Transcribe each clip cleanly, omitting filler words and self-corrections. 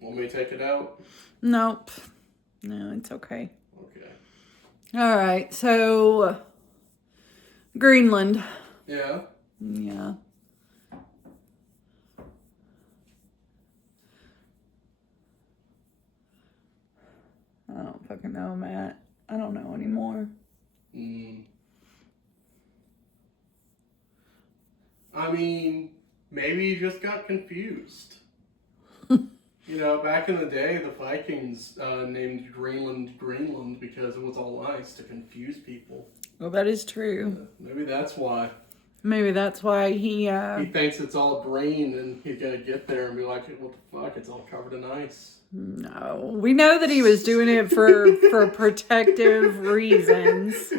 Want me to take it out? Nope. No, it's okay. Okay. All right, so Greenland. Yeah. Yeah. I don't fucking know, Matt. I don't know anymore. I mean, maybe you just got confused. Back in the day, the Vikings named Greenland because it was all ice to confuse people. Well, that is true. Maybe that's why. Maybe that's why he thinks it's all green, and he's gonna get there and be like, "What the fuck? It's all covered in ice." No, we know that he was doing it for protective reasons.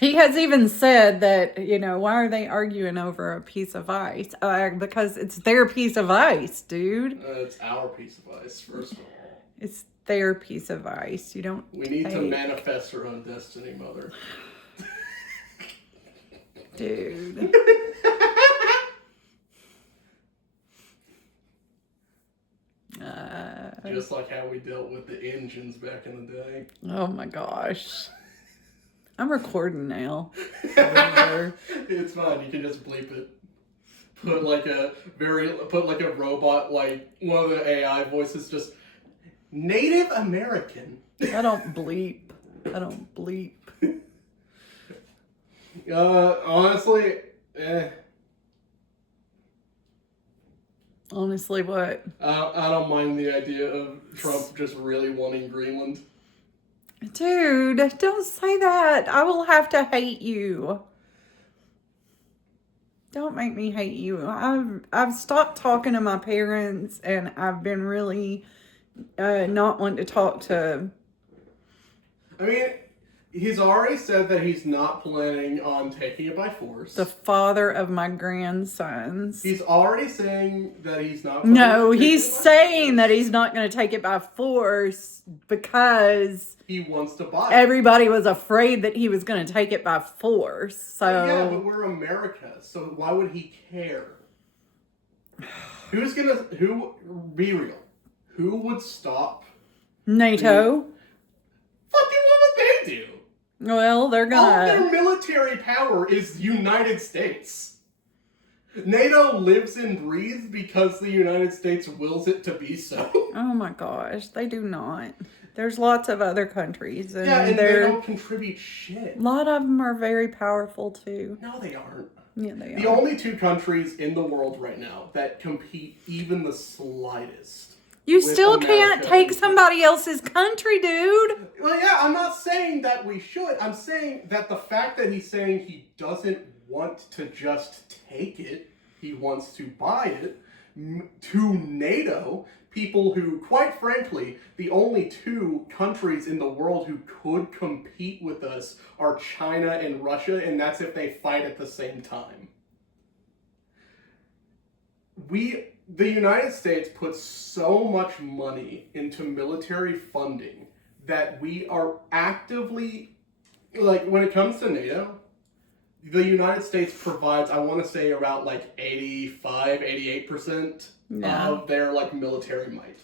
He has even said that, why are they arguing over a piece of ice? Because it's their piece of ice, dude. It's our piece of ice, first of all. It's their piece of ice. You don't. We need to manifest our own destiny, Mother. Dude. Just like how we dealt with the engines back in the day. Oh my gosh. I'm recording now. It's fine. You can just bleep it. Put like a robot, like one of the AI voices, just Native American. I don't bleep. Honestly, Honestly, what? I don't mind the idea of Trump just really wanting Greenland. Dude, don't say that. I will have to hate you. Don't make me hate you. I've stopped talking to my parents, and I've been really not wanting to talk to. I mean, he's already said that he's not planning on taking it by force. The father of my grandsons. He's already saying that he's not. No, he's saying that he's not going to take it by force because he wants to buy it. Everybody was afraid that he was going to take it by force. So yeah, but we're America, so why would he care? Be real? Who would stop NATO? Fucking what would they do? Well, they're gonna. All their military power is the United States. NATO lives and breathes because the United States wills it to be so. Oh my gosh, they do not. There's lots of other countries. And and they don't contribute shit. A lot of them are very powerful too. No, they aren't. Yeah, they are. The only two countries in the world right now that compete even the slightest. You still can't take somebody else's country, dude. Well, yeah, I'm not saying that we should. I'm saying that the fact that he's saying he doesn't want to just take it, he wants to buy it, to NATO, people who, quite frankly, the only two countries in the world who could compete with us are China and Russia, and that's if they fight at the same time. The United States puts so much money into military funding that we are actively, like, when it comes to NATO, the United States provides, I want to say, about, 88% of their, military might.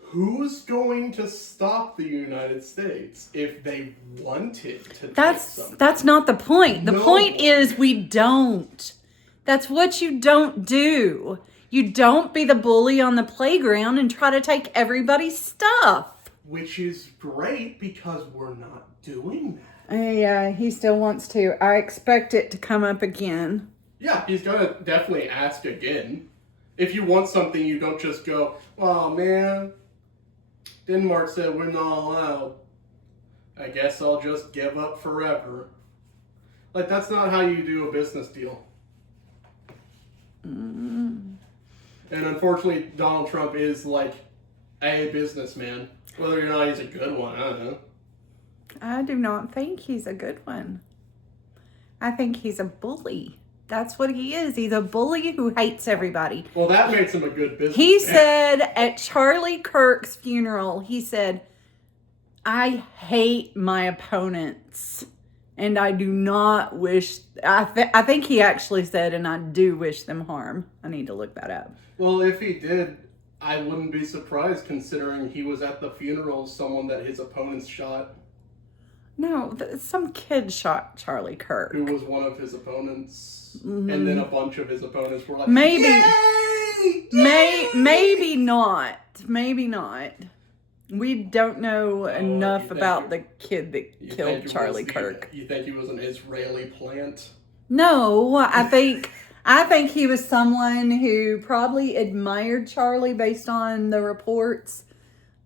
Who's going to stop the United States if they wanted to take something? That's not the point. The point is we don't. That's what you don't do. You don't be the bully on the playground and try to take everybody's stuff. Which is great because we're not doing that. Yeah, he still wants to. I expect it to come up again. Yeah, he's going to definitely ask again. If you want something, you don't just go, "Oh, man, Denmark said we're not allowed. I guess I'll just give up forever." That's not how you do a business deal. Mm-hmm. And unfortunately, Donald Trump is a businessman. Whether or not he's a good one, I don't know. I do not think he's a good one. I think he's a bully. That's what he is. He's a bully who hates everybody. Well, that makes him a good businessman. He said at Charlie Kirk's funeral, he said, "I hate my opponents." And I do not wish, I think he actually said, and I do wish them harm. I need to look that up. Well, if he did, I wouldn't be surprised considering he was at the funeral of someone that his opponents shot. No, some kid shot Charlie Kirk. Who was one of his opponents. Mm-hmm. And then a bunch of his opponents were like, maybe, Yay! Maybe not. Maybe not. We don't know enough about the kid that killed Charlie Kirk. You think he was an Israeli plant? No, I think he was someone who probably admired Charlie based on the reports.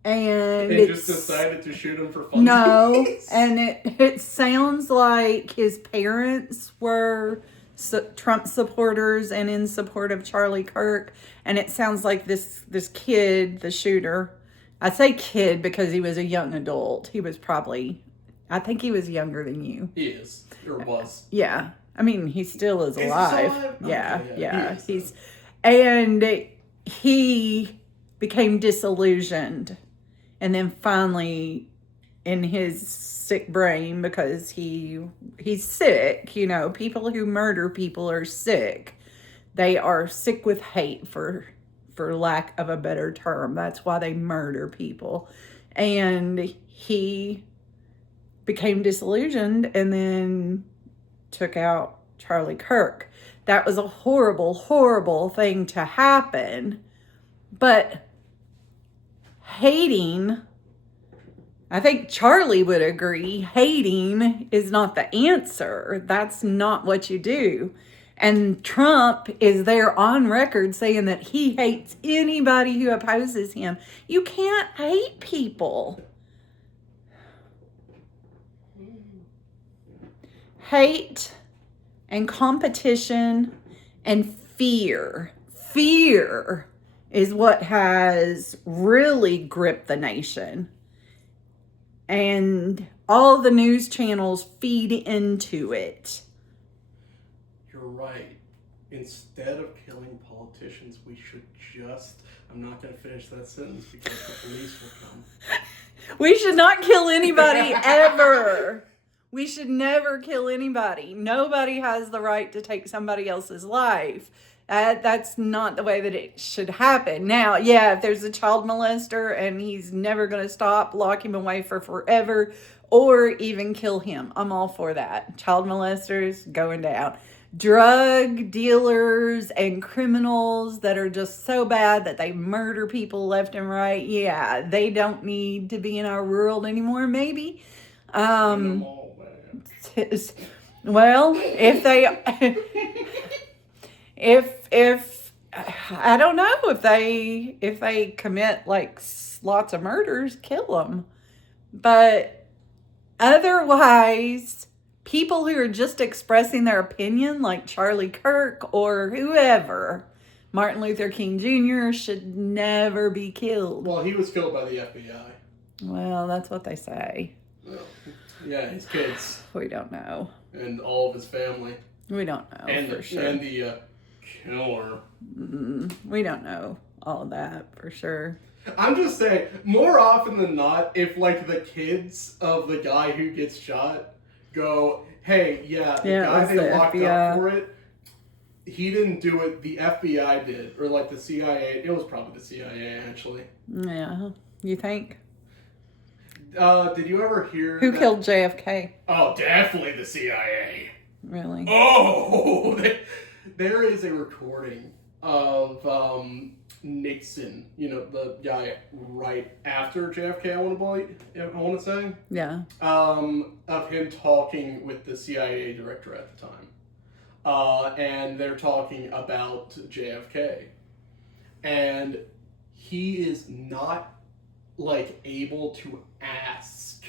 And they just decided to shoot him for fun. No, and it sounds like his parents were Trump supporters and in support of Charlie Kirk. And it sounds like this kid, the shooter, I say kid because he was a young adult. He was probably, I think he was younger than you. He is, or was. Yeah. I mean, he still is alive. Yeah. He he became disillusioned. And then finally, in his sick brain, because he's sick, you know, people who murder people are sick. They are sick with hate, for lack of a better term. That's why they murder people. And he became disillusioned and then took out Charlie Kirk. That was a horrible, horrible thing to happen. But hating, I think Charlie would agree, hating is not the answer. That's not what you do. And Trump is there on record saying that he hates anybody who opposes him. You can't hate people. Hate and competition and fear. Fear is what has really gripped the nation. And all the news channels feed into it. You're right. Instead of killing politicians, we should just... I'm not going to finish that sentence because the police will come. We should not kill anybody ever. We should never kill anybody. Nobody has the right to take somebody else's life. That's not the way that it should happen. Now, yeah, if there's a child molester and he's never going to stop, lock him away for forever or even kill him. I'm all for that. Child molesters going down. Drug dealers and criminals that are just so bad that they murder people left and right. Yeah, they don't need to be in our world anymore, maybe. Well, if they... If I don't know, if they commit like lots of murders, kill them. But otherwise, people who are just expressing their opinion, like Charlie Kirk or whoever, Martin Luther King Jr., should never be killed. Well, he was killed by the FBI. Well, that's what they say. Well, yeah, his kids. We don't know. And all of his family. We don't know for sure. And the killer. We don't know all of that for sure. I'm just saying, more often than not, if like the kids of the guy who gets shot go, hey, the guy they locked up for it, he didn't do it, the FBI did, or like the CIA. It was probably the CIA actually. Yeah, you think? Did you ever hear who killed JFK? Oh, definitely the CIA. Really? Oh, there is a recording of Nixon, you know, the guy right after JFK, I want to say. Yeah. Of him talking with the CIA director at the time. And they're talking about JFK. And he is not, like, able to ask.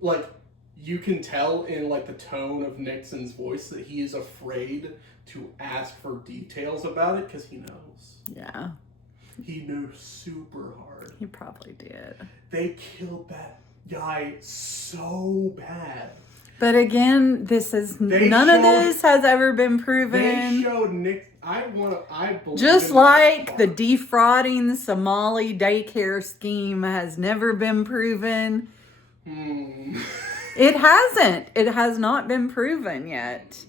Like, you can tell in, like, the tone of Nixon's voice that he is afraid to ask for details about it because he knows. Yeah. He knew super hard. He probably did. They killed that guy so bad. But again, none of this has ever been proven. They showed I believe just like the defrauding Somali daycare scheme has never been proven. It hasn't. It has not been proven yet.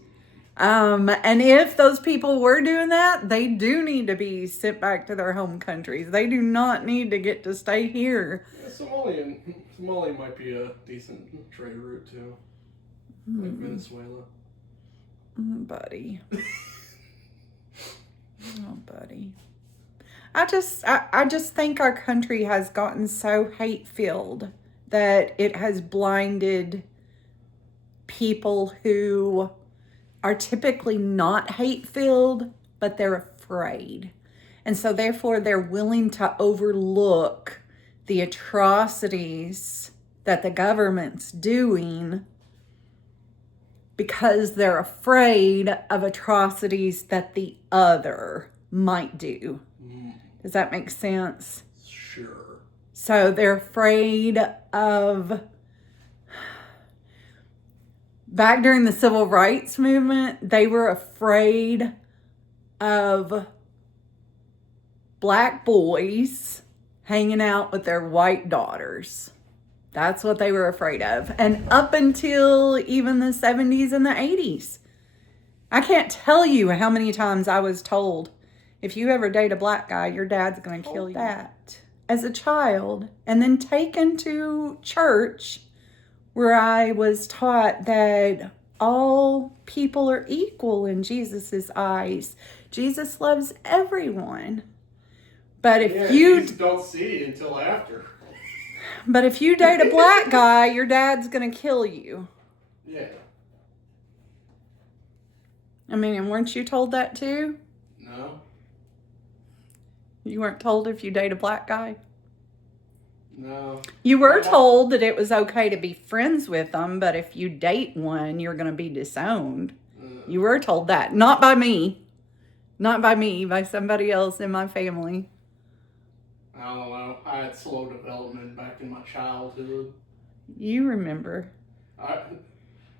And if those people were doing that, they do need to be sent back to their home countries. They do not need to get to stay here. Yeah, Somalia might be a decent trade route too. Like Venezuela. Buddy. Oh, buddy. I just think our country has gotten so hate-filled that it has blinded people who are typically not hate-filled, but they're afraid. And so therefore they're willing to overlook the atrocities that the government's doing because they're afraid of atrocities that the other might do. Does that make sense? Sure. So they're afraid of... Back during the civil rights movement, they were afraid of black boys hanging out with their white daughters. That's what they were afraid of. And up until even the 70s and the 80s. I can't tell you how many times I was told, if you ever date a black guy, your dad's going to kill you. That as a child, and then taken to church where I was taught that all people are equal in Jesus's eyes. Jesus loves everyone. But if you just don't see until after. But if you date a black guy, your dad's going to kill you. Yeah. I mean, and weren't you told that too? No. You weren't told if you date a black guy? No. You were told that it was okay to be friends with them, but if you date one, you're going to be disowned. You were told that. Not by me. Not by me, by somebody else in my family. I don't know. I had slow development back in my childhood. You remember. I don't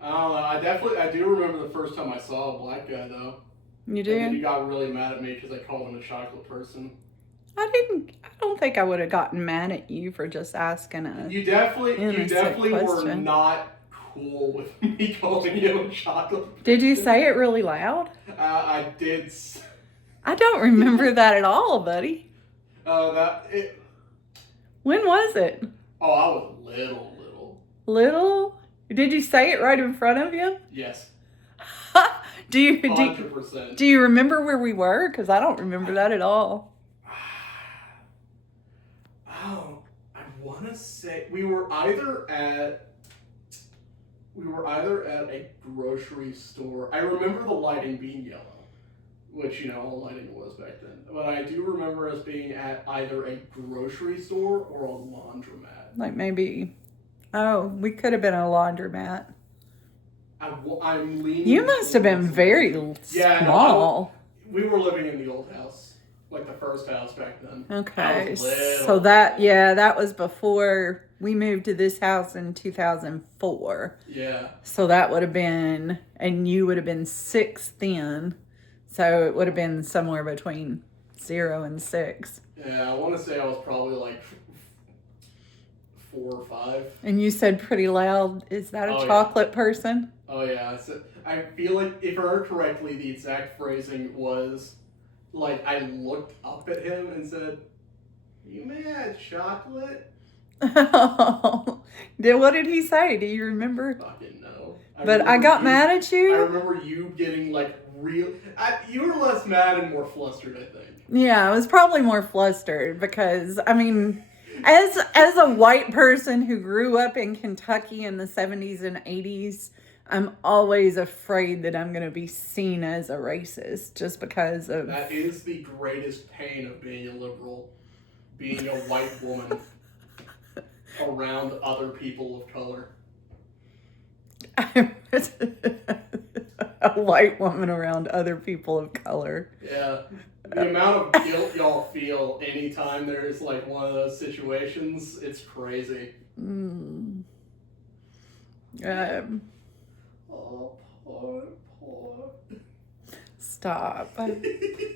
know. I do remember the first time I saw a black guy, though. You do? And then he got really mad at me because I called him a chocolate person. I don't think I would have gotten mad at you for just asking a You definitely were question. not cool with me calling you a chocolate person. Did you say it really loud? I did. I don't remember that at all, buddy. When was it? Oh, I was little. Little? Did you say it right in front of you? Yes. 100%. Do you remember where we were? Because I don't remember that at all. Oh, I want to say we were either at a grocery store. I remember the lighting being yellow, which, all lighting was back then. But I do remember us being at either a grocery store or a laundromat. Like maybe, we could have been a laundromat. I'm leaning. You must have been very small. We were living in the old house, like the first house back then. Okay, so that was before we moved to this house in 2004. Yeah. So that would have been, and you would have been 6 then. So it would have been somewhere between 0 and 6. Yeah, I want to say I was probably like 4 or 5. And you said pretty loud, is that a chocolate person? Oh, yeah. I feel like, if I heard correctly, the exact phrasing was, like, I looked up at him and said, "You mad, chocolate?" What did he say? Do you remember? Fucking no. I got mad at you? I remember you getting, like, you were less mad and more flustered, I think. Yeah, I was probably more flustered because, I mean, as a white person who grew up in Kentucky in the 70s and 80s, I'm always afraid that I'm going to be seen as a racist just because of... That is the greatest pain of being a liberal. Being a white woman around other people of color. A white woman around other people of color. Yeah. The amount of guilt y'all feel anytime there's like one of those situations, it's crazy. Oh, poor. Stop.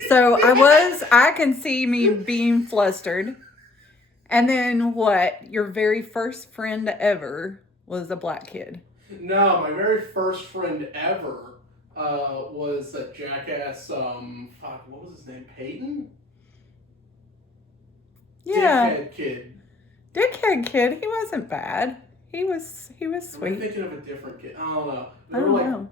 So I can see me being flustered. And then what? Your very first friend ever was a black kid. No, my very first friend ever was that jackass, what was his name? Peyton? Yeah. Dickhead kid. Dickhead kid, he wasn't bad. He was Am I sweet. thinking of a different kid? I don't know. I don't know.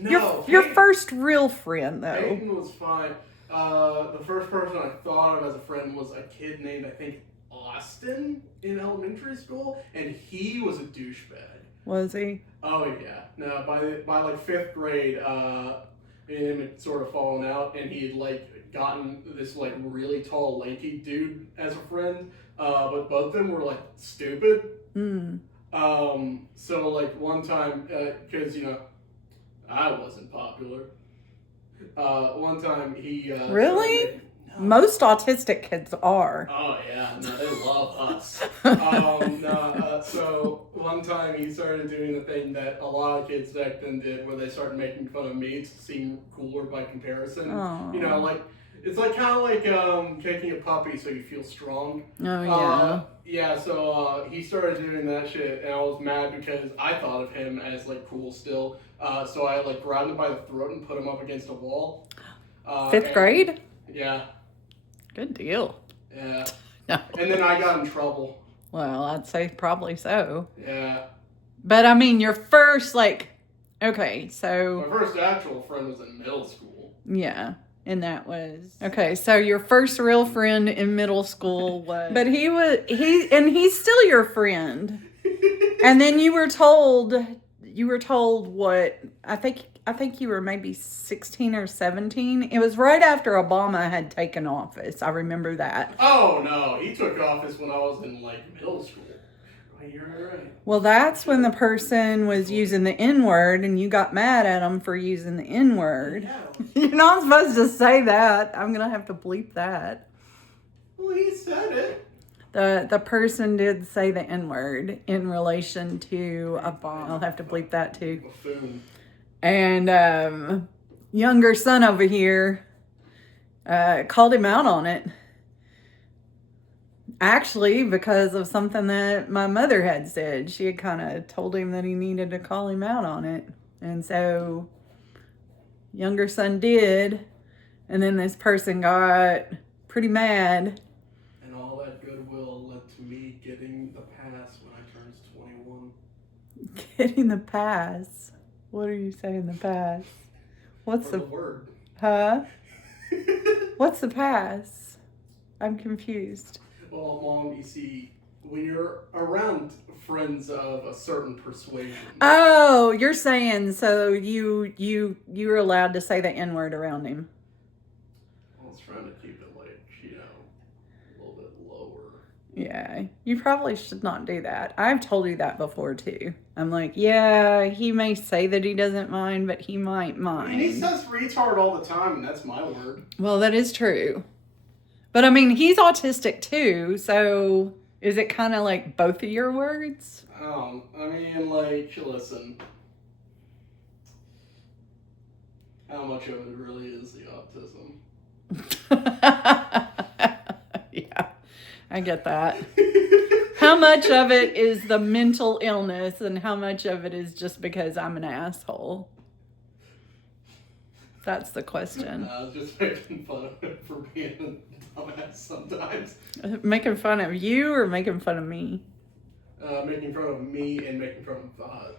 No, Your first real friend, though. Peyton was fine. The first person I thought of as a friend was a kid named, I think, Austin in elementary school, and he was a douchebag. Was he? Oh yeah. No, by like 5th grade, me and him had sort of fallen out, and he had like gotten this like really tall, lanky dude as a friend. But both of them were like stupid. Mm. So like one time, because I wasn't popular. One time he Really? Most autistic kids are. Oh yeah, no, they love us. So one time he started doing the thing that a lot of kids back then did, where they started making fun of me to seem cooler by comparison. Aww. Like it's like kind of like kicking a puppy so you feel strong. Oh yeah. Yeah. So he started doing that shit, and I was mad because I thought of him as like cool still. So I like grabbed him by the throat and put him up against a wall. 5th grade? Yeah. Good deal. Yeah. No. And then I got in trouble. Well, I'd say probably so. Yeah. But I mean, your first, okay, so. My first actual friend was in middle school. Yeah. And that was. Okay, so your first real friend in middle school was. But he's still your friend. And then you were told what, I think you were maybe 16 or 17. It was right after Obama had taken office. I remember that. Oh, no. He took office when I was in, middle school. You're right. Well, that's when the person was using the N-word, and you got mad at them for using the N-word. Yeah. You're not supposed to say that. I'm going to have to bleep that. Well, he said it. The person did say the N-word in relation to Obama. I'll have to bleep that, too. Buffoon. And YoungerSon over here called him out on it. Actually, because of something that my mother had said. She had kind of told him that he needed to call him out on it. And so YoungerSon did. And then this person got pretty mad. And all that goodwill led to me getting the pass when I turned 21. Getting the pass? What are you saying, the pass? What's the word? Huh? What's the pass? I'm confused. Well, Mom, you see, when you're around friends of a certain persuasion. Oh, you're saying so you're allowed to say the N-word around him. I was trying to keep it a little bit lower. Yeah, you probably should not do that. I've told you that before too. I'm like, yeah, he may say that he doesn't mind, but he might mind. I mean, he says retard all the time, and that's my word. Well, that is true. But I mean, he's autistic too, so is it kind of like both of your words? I mean, listen. How much of it really is the autism? Yeah, I get that. How much of it is the mental illness and how much of it is just because I'm an asshole? That's the question. I was just making fun of him for being a dumbass sometimes. Making fun of you or making fun of me? Making fun of me and making fun of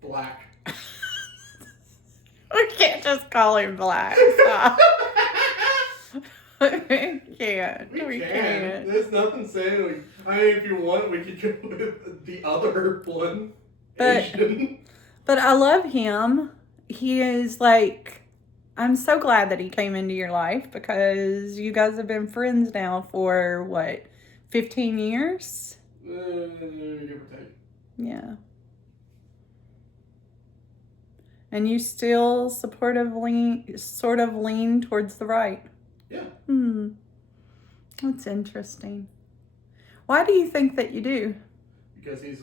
Black. We can't just call him Black. We can't. We can. There's nothing saying if you want, we could go with the other one. Asian. But I love him. He is I'm so glad that he came into your life because you guys have been friends now for 15 years? Give or take. Yeah. And you still sort of lean towards the right. Yeah. That's interesting. Why do you think that you do? Because he's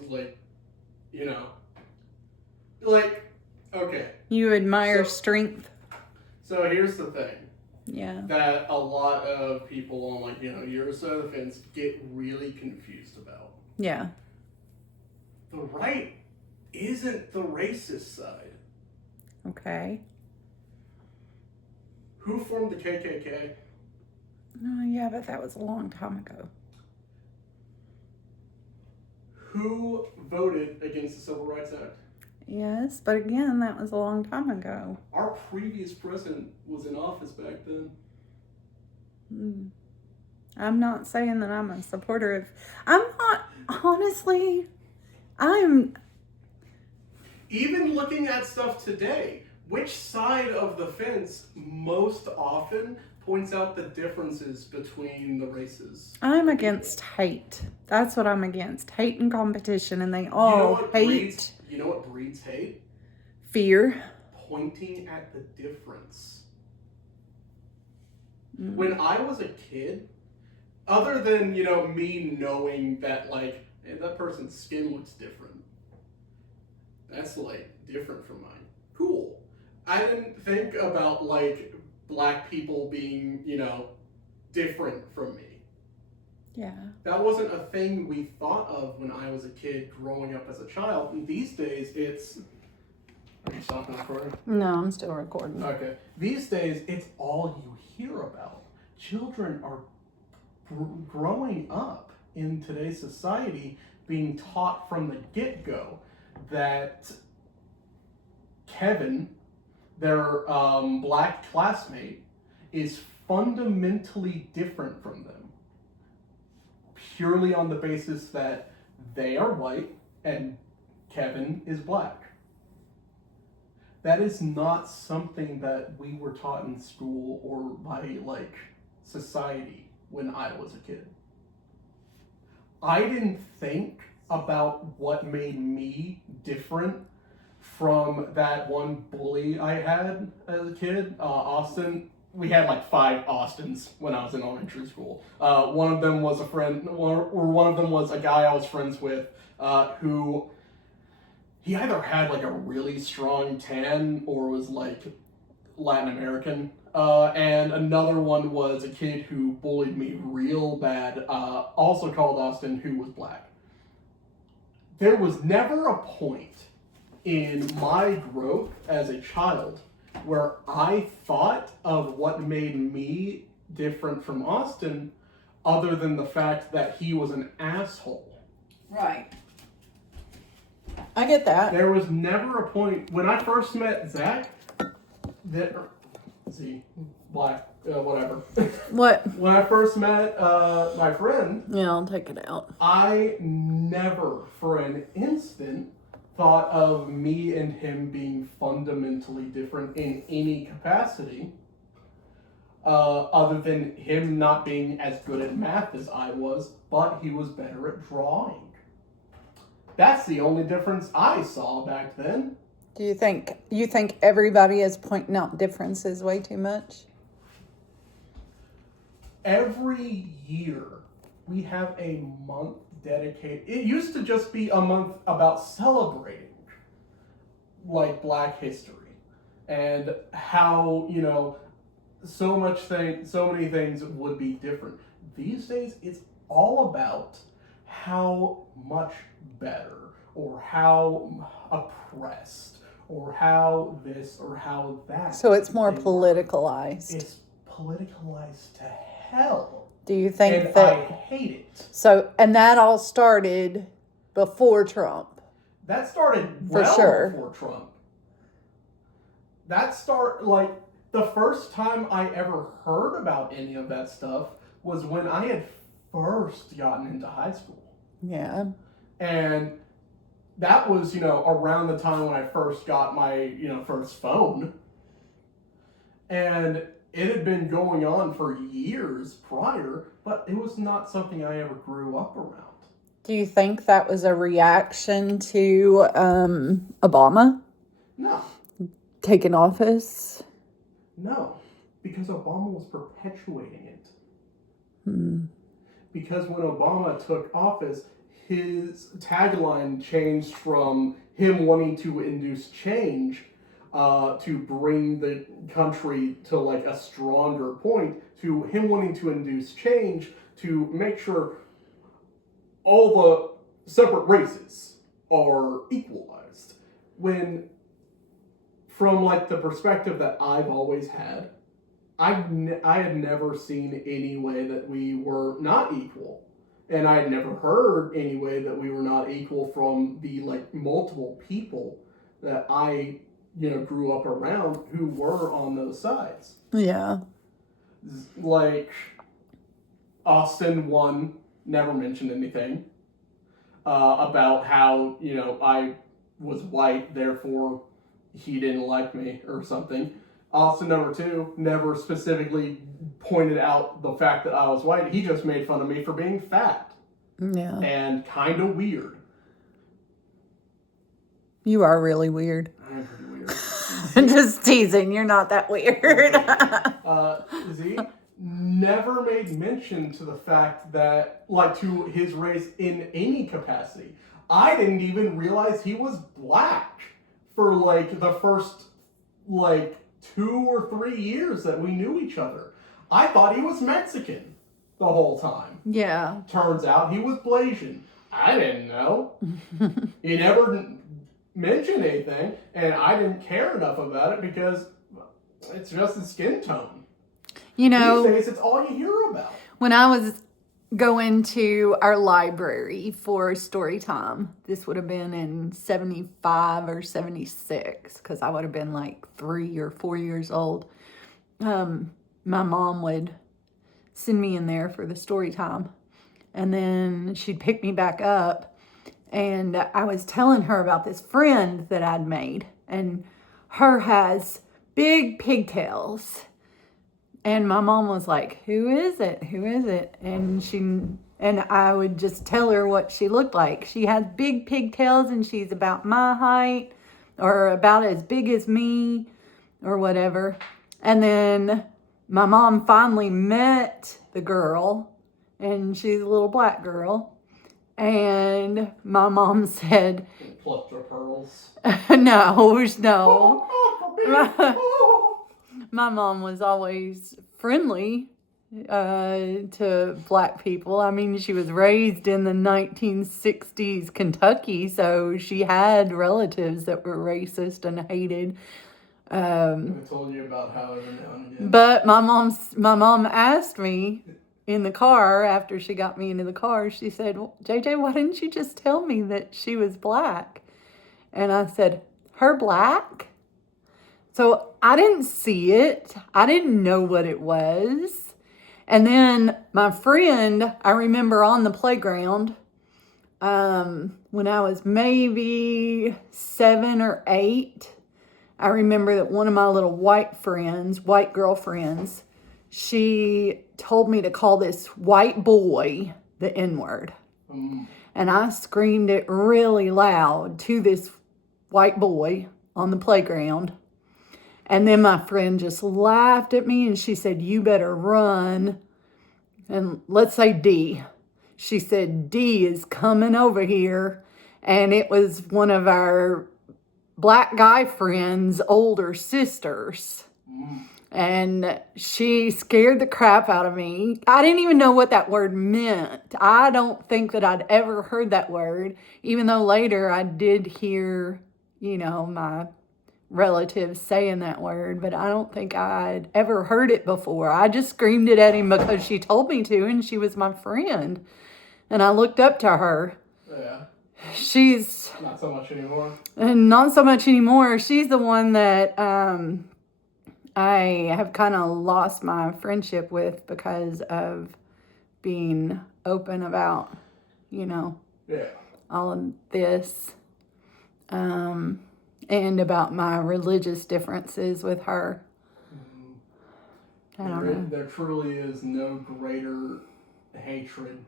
okay. You admire strength. So here's the thing. Yeah. That a lot of people on YoungerSon fans get really confused about. Yeah. the right isn't the racist side. Okay. Who formed the KKK? Oh, yeah, but that was a long time ago. Who voted against the Civil Rights Act? Yes, but again, that was a long time ago. Our previous president was in office back then. I'm not saying that I'm a supporter of... I'm not... Honestly, I'm... Even looking at stuff today, which side of the fence most often points out the differences between the races? I'm against hate. That's what I'm against. Hate and competition, and they all hate... You know what breeds hate? Fear. Pointing at the difference. When I was a kid, other than, me knowing that, like, hey, that person's skin looks different. That's, like, different from mine. Cool. I didn't think about, like, black people being, different from me. Yeah. That wasn't a thing we thought of when I was a kid growing up as a child. And these days, it's... Are you stopping recording? No, I'm still recording. Okay. These days, it's all you hear about. Children are growing up in today's society being taught from the get-go that Kevin, their black classmate, is fundamentally different from them. Purely on the basis that they are white and Kevin is black. That is not something that we were taught in school or by, like, society when I was a kid. I didn't think about what made me different from that one bully I had as a kid, Austin. We had like 5 Austins when I was in elementary school. One of them was a friend, or one of them was a guy I was friends with, who he either had like a really strong tan or was like Latin American. And another one was a kid who bullied me real bad, also called Austin, who was black. There was never a point in my growth as a child where I thought of what made me different from Austin other than the fact that he was an asshole. Right. I get that. There was never a point, when I first met Zach, whatever. What? When I first met my friend, Yeah, I'll take it out. I never for an instant thought of me and him being fundamentally different in any capacity, other than him not being as good at math as I was, but he was better at drawing. That's the only difference I saw back then. Do you think everybody is pointing out differences way too much? Every year we have a month dedicated. It used to just be a month about celebrating like Black history and how, so many things would be different. These days it's all about how much better or how oppressed or how this or how that. So it's more politicalized. It's politicalized to hell. Do you think and that... I hate it. So, and that all started before Trump. That started For sure. before Trump. The first time I ever heard about any of that stuff was when I had first gotten into high school. Yeah. And that was, around the time when I first got my, first phone. And it had been going on for years prior, but it was not something I ever grew up around. Do you think that was a reaction to Obama No. taking office? No. Because Obama was perpetuating it. Because when Obama took office, his tagline changed from him wanting to induce change to bring the country to like a stronger point, to him wanting to induce change to make sure all the separate races are equalized. When, from like the perspective that I've always had, I had never seen any way that we were not equal. And I had never heard any way that we were not equal from the like multiple people that I, grew up around who were on those sides. Yeah. Like, Austin, one, never mentioned anything about how, I was white, therefore he didn't like me or something. Austin, number two, never specifically pointed out the fact that I was white. He just made fun of me for being fat. Yeah. And kind of weird. You are really weird. I'm pretty weird. I'm just teasing. You're not that weird. Z never made mention to the fact that, like, to his race in any capacity. I didn't even realize he was black for, like, the first, 2 or 3 years that we knew each other. I thought he was Mexican the whole time. Yeah. Turns out he was Blasian. I didn't know. He never mentioned anything, and I didn't care enough about it because it's just his skin tone. These days, it's all you hear about. When I was going to our library for story time, this would have been in 75 or 76, because I would have been like 3 or 4 years old. My mom would send me in there for the story time, and then she'd pick me back up, and I was telling her about this friend that I'd made, and her has big pigtails. And my mom was like, who is it? Who is it? And I would just tell her what she looked like. She has big pigtails, and she's about my height, or about as big as me, or whatever. And then my mom finally met the girl, and she's a little black girl. And my mom said, Plucked her pearls. No. My mom was always friendly to black people. I mean, she was raised in the 1960s Kentucky, so she had relatives that were racist and hated. I told you about how every now and again. But my mom asked me in the car after she got me into the car. She said, well, JJ, why didn't you just tell me that she was black? And I said, her black? So I didn't see it. I didn't know what it was. And then my friend, I remember on the playground, when I was maybe 7 or 8, I remember that one of my little white girlfriends, she told me to call this white boy the N-word. And I screamed it really loud to this white boy on the playground. And then my friend just laughed at me, and she said, you better run. And let's say D. She said, D is coming over here. And it was one of our black guy friends' older sisters. And she scared the crap out of me. I didn't even know what that word meant. I don't think that I'd ever heard that word, even though later I did hear, my relatives saying that word, but I don't think I'd ever heard it before. I just screamed it at him because she told me to, and she was my friend. And I looked up to her. Yeah. She's... Not so much anymore. And not so much anymore. She's the one that I have kind of lost my friendship with because of being open about, all of this. And about my religious differences with her. I don't know. There truly is no greater hatred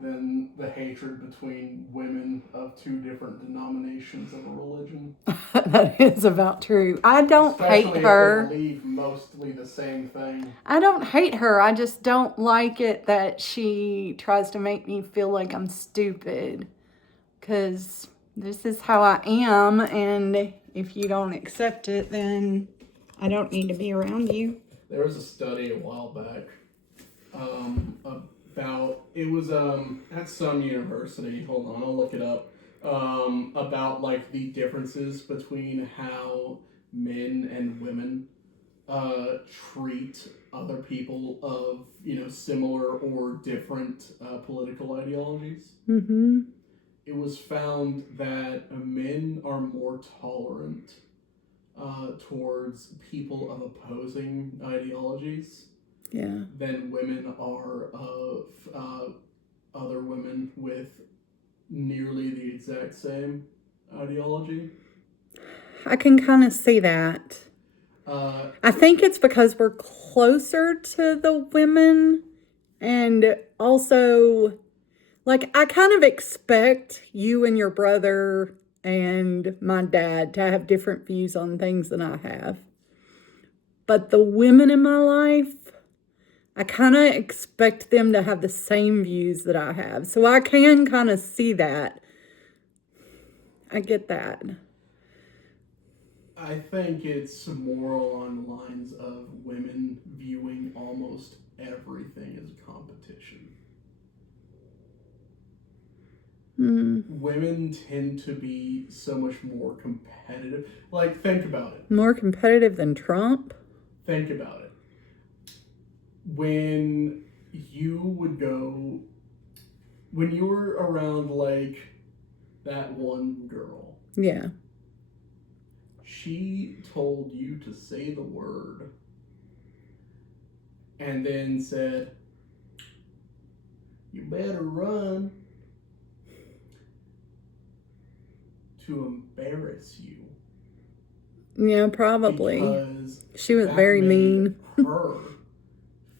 than the hatred between women of 2 different denominations of a religion. That is about true. I don't hate her. If they believe mostly the same thing. I don't hate her. I just don't like it that she tries to make me feel like I'm stupid. Because this is how I am, and if you don't accept it, then I don't need to be around you. There was a study a while back about, it was at some university, hold on, I'll look it up, about like the differences between how men and women treat other people of similar or different political ideologies. Mm-hmm. It was found that men are more tolerant towards people of opposing ideologies than women are of other women with nearly the exact same ideology. I can kind of see that. I think it's because we're closer to the women, and also, like, I kind of expect you and your brother and my dad to have different views on things than I have. But the women in my life, I kind of expect them to have the same views that I have. So I can kind of see that. I get that. I think it's more along the lines of women viewing almost everything as competition. Women tend to be so much more competitive. Like, think about it. More competitive than Trump? Think about it. When you were around, like, that one girl. Yeah. She told you to say the word and then said, "You better run," to embarrass you. Yeah, probably. Because she was very mean. Her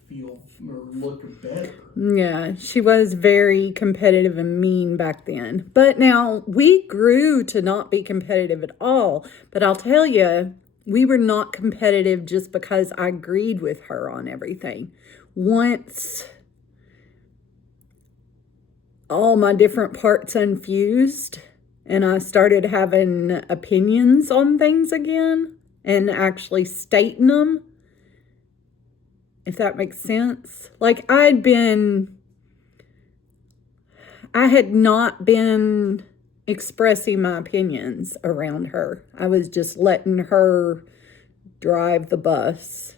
feel or look better. Yeah, she was very competitive and mean back then. But now we grew to not be competitive at all. But I'll tell you, we were not competitive just because I agreed with her on everything. Once all my different parts unfused and I started having opinions on things again and actually stating them, if that makes sense. Like, I had not been expressing my opinions around her. I was just letting her drive the bus.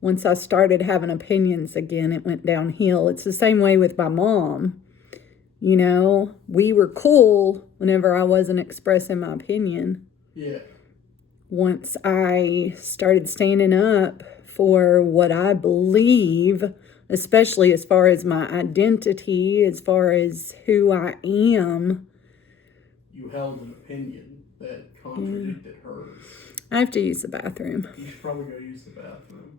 Once I started having opinions again, it went downhill. It's the same way with my mom. We were cool whenever I wasn't expressing my opinion. Yeah. Once I started standing up for what I believe, especially as far as my identity, as far as who I am. You held an opinion that contradicted hers. I have to use the bathroom. You should probably go use the bathroom.